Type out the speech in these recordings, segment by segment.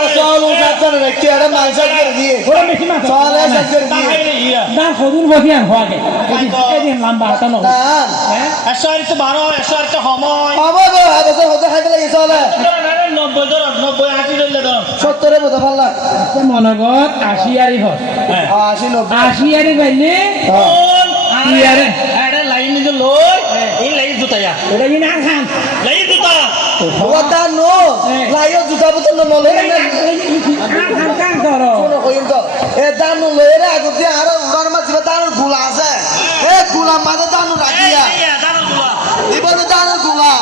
Soal usapan rekki ada mangsa kerji. ওরা বেশি মাছ Soal esa kerji. দাম সদুর বসি আর হওয়া যায় এদিন লম্বা হাতা নয় Dan. এশারি তো 12 এশারি তো সময় Apa bu? Ada soal hoda hai lagi soal. 90 ধর 90 80 ধরলে ধর 70 এর মতো পারলা। মনে কর 80 আরই হয় Ashi 90. 80 আরই পাইলে কোন কি আরে আরে লাইন নিয়ে লই এই লাইন জুতায়া এটা কি না খান লাইন জুতা Wada no. Layo juta betul no mole. খান খান করো Kono koyun to. Dan no lere aku dia aro urar ma jiba dan gula ase. Gula mada dan no ragia. এই দাঁড়াও দুলা Iba to dan gula.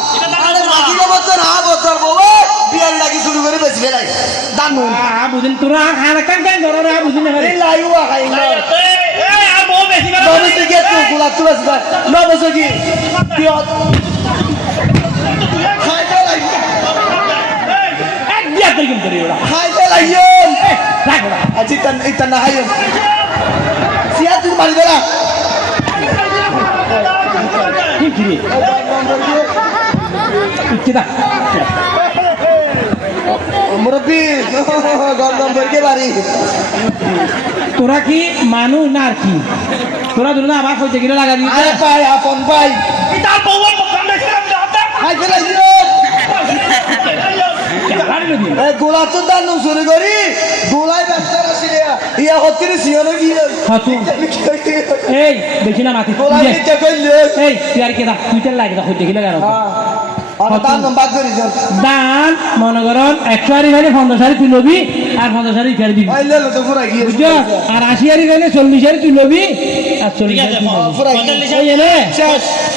Are magi ko botor ha botor bowe. Biar lagi suru kore besi belai. Dan no. বুঝিন তোরা খান খান খান করো রে বুঝিন না Ini layu ah kai no. এই আর বউ বেশি করে Baru sikit tu gula tu lah sikit. No boso ki. Piot. Hai te layu. এক দিয়া তুই কেন করি ওরা Hai te layun. রাখ ওরা Aji itan na hayun. Siap tu mari bela. ঠিক কি kita Murabi. Gom pergi bari. তোরা কি মানুষ না আর কি তোরা দুটো আবার কইতে গিয়ে লাগা দিতে Are pai apon pai. এটা বউ কম বেশি করে দাও Hai te layun. দিন Gula tu dan no suru kori. Gulai besar asilia. Iya hotir siono ki. হাতু এই দেখি না মাটি Gulai ni cakap le. এই তুই আর কেদা টুইটার লাগে না কইতে গিয়ে লাগা Ana dan nombak kori jan. দান মনে করন 100 ভাইলে 50 সারি তুই লবি আর 50 সারি ফের দিবি Ai le lo tu pura ki. বুঝছো আর 80 ভাইলে 40 সারি তুই লবি আর 40 ঠিক সারি আছে তুই লবি Pura ki. 45 ওই এনে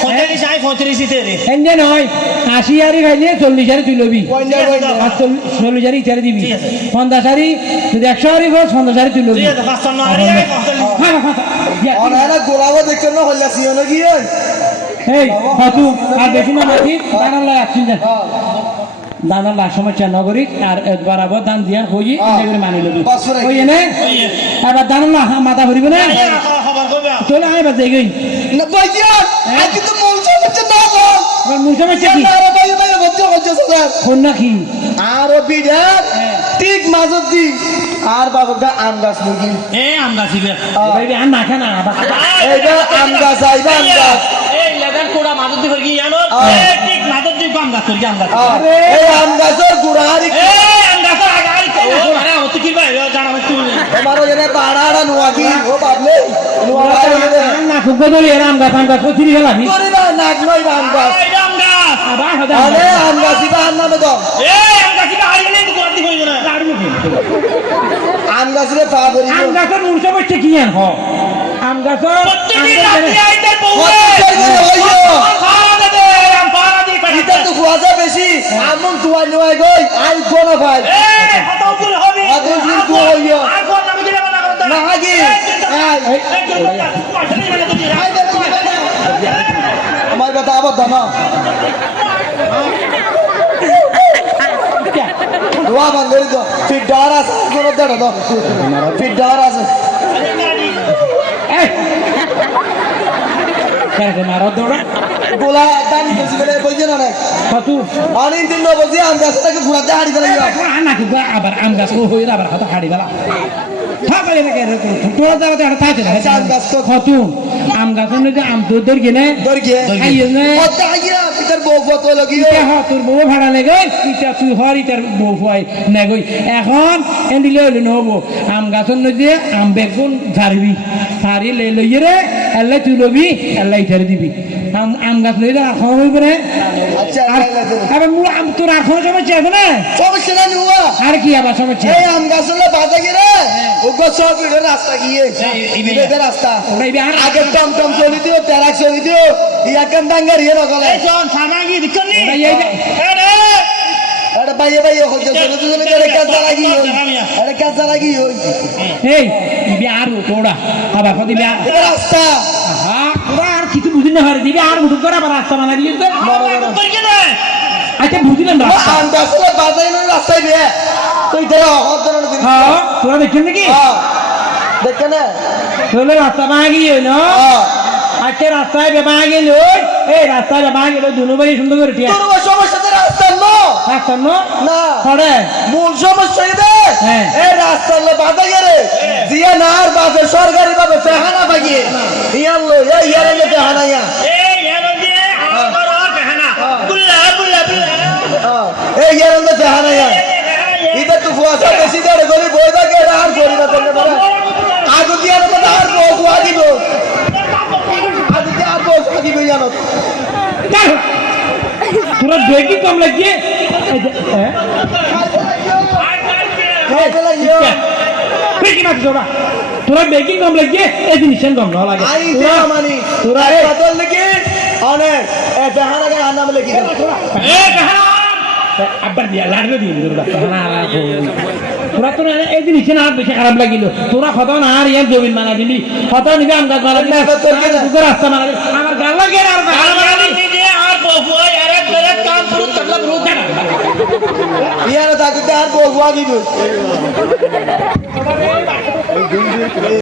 45 আই 35 তে রে এনে নয় 80 ভাইলে 40 সারি তুই লবি Poinnya poinnya. আর 40 সারি ছেড়ে দিবি ঠিক আছে। 50 সারি যদি 100 সারি বল 50 সারি তুই লবি ঠিক আছে 55 আরে 45 হ্যাঁ হ্যাঁ Ana ana gula wa dekhe no holla siono ki. এই হাতু আর দেখি না মাটি দানার লাই আসছেন যা দানার লাই সমস্যা নগরী আর বরাবর দান দিয়া হই এগুলো মানি লবি বাস করে। ওই এনে আবার দানার লা মাথা ভরিবে না খবর কবে চলে আয় বাজে গই Na bagian. Aku tu muncul macam apa? এবার মুছে মুছে কি Cara bayi bayi bocor bocor sadar. কোন না কি Aro bidat. Tik mazut di. Ar babu ka amgas mungkin. এ আমরা সিবে ভাই আর না খানা আবার Ega amgas aiba amgas. এই লাগান কোড়া মাদত দি করগি জানো এ ঠিক মাদত দি কম গাছ করগি আমরা Amgas or gurari. এ আমরা তো আগাই আরে হতে কি ভাই জানা হচ্ছে Tomaro jene parada nuagi. O bable. Nuagi jene. না খুব ধরে এরাম গাছ আম গাছ কইরি গেলাম Kori ba nak noi ba amgas. এই আমরা আবার হদা Ane amgas iba anna me do. এ আমরা কি হারি গেলে তো করতে হইবে না Amgas le pa bori. আম গাছের মুছে মুছে কি আন হ আম গাছের প্রত্যেকদিন রাতে আইতে বউ Hotel gore hoyo. খাওয়া দেবে আম পাড়া দি পাড়া Kita tu kuasa besi. Amung tuan nuai goi. Ai gona bhai. এ কত দূর হবে Aduh jin tu hoyo. আর কোন নামে দিলে না করতে Na lagi. Amar kata apa dana? Dua banderi do. Fidara sa kono dada do. Fidara sa. এই কেন মারো দৌড়া Bola dan besi bele boje na ne. হাতু Anin din no boje am gasa tak pura da hari bele. না কি আবার আম গাছ ও হইরা আবার হাতে হাড়ি বেলা থাকলে না কেন তোরা যাবে তো থাকে না Aam gas to কত আম গাছ নিয়ে আম তো দর গেনে dor ge. খাইয়ে নে Otta agira fitar bo foto lagi. ইটা হ তোর বউ ভাড়া নে গই ইটা তুই হরি তার বউ হয় নে গই এখন এন্ডিলে হইল নহব আম গাছ নিয়ে আম বেগুন ঝাড়বি সারি লে লইয়ে রে আল্লাহ তুই লবি আল্লাহ ইটারে দিবি আম গাছ লইলে আর খাওয়া হইবে রে Acha আর la la. আবার মু আম তোর আর খাওয়া সমস্যা আছে না সমস্যা না nuwa. আর কি আবার সমস্যা এই আম গাছলে বাজা গিরে ওগো সব ভিড়ে রাস্তা গিয়ে এই রাস্তা ওটাই আর আগে টমটম চলি দিও ট্রাক চলি দিও ইয়া কেন ডাঙ্গার ইয়ে নকলে এই জন সামাগি দিকনি ওটাই এই আরে ভাই ভাই হচ্ছে চলি দিও রে কাজা লাগি আরে কাজা লাগি ওই এই দিবি আর তোড়া আবার কদি বি রাস্তা হ্যাঁ তোরা আর কিছু বুঝি না হরে দিবি আর মুঠ করে আবার রাস্তা বানা দিলি তো করগি না আচ্ছা বুঝিলাম রাস্তা আম গাছলে বাজাই না রাস্তায় দিয়ে তুই ধর হদর দিন হ্যাঁ তোরা দেখছেন নাকি দেখে না তোলে রাস্তা বানা গিয়ে না আজকে রাস্তায় বেবা গেল এই রাস্তায় বেবা গেল দুনো বাড়ি সুন্দর করে টিয়া তোর সমস্যা তো রাস্তা নো রাস্তা না পড়ে মূল সমস্যা এটা হ্যাঁ। এই রাস্তার লো বাধা গেলে দিয়া না আর বাসে সরকারি ভাবে চাহানা পাগিয়ে ইয়াল্লো এই ইয়ারে যে চাহানা ইয়া এই ইয়ানো দিয়ে আমার আর কাহানা বুল্লা বুল্লা বুল্লা এই ইয়ারে যে চাহানা ইয়া ইদা তু ফুয়াসা বেশি ধরে গলি বই থাকে আর করি না তোমরা বড় আগু দিয়া না আর বউ দিব আগু দিয়া আর বউ দিব জানো তোরা বেগি কম লাগিয়ে হ্যাঁ বেগি মাছ তোরা তোরা বেগি কম লাগিয়ে এই জিনিস কম না লাগে আই দিয়া মানি তোরা এই বদল লিখি অনেক এ চাহানা কে নাম লিখি এ কাহানা আবার দিয়া লাড়বে দিয়ে তোরা কাহানা আর তোরা তো এই জিনিস না বেশি খারাপ লাগিল তোরা কত না আর ইয়ার জমিন মানা দিলি কত নিবি আম গাছ মারা দিলি তোর রাস্তা মারা দিলি আমার গাল লাগে আর গাল লাগে আর বহু আরে করে কাম পুরো তকলা পুরো জানা ইয়ারে তাকে আর বউ দিব